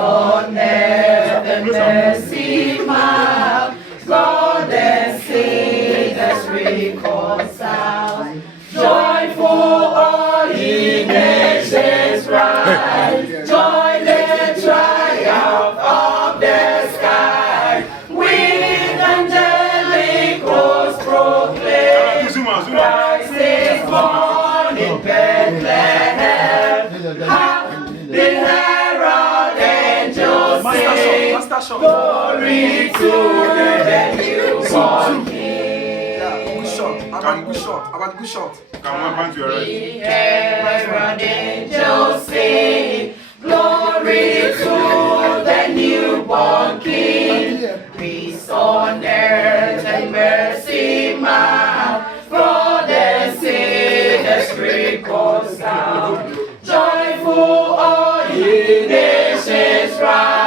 on earth and mercy mild, God and sinners reconciled. Joyful all ye nations rise, join the triumph of the sky. With angelic hosts proclaim, Christ is born in Bethlehem. The herald angels sing, glory to the newborn King. Good shot. The herald angels sing, glory to the newborn King. Peace on earth and mercy mild, God and sinners reconciled. Joyful all ye nations rise.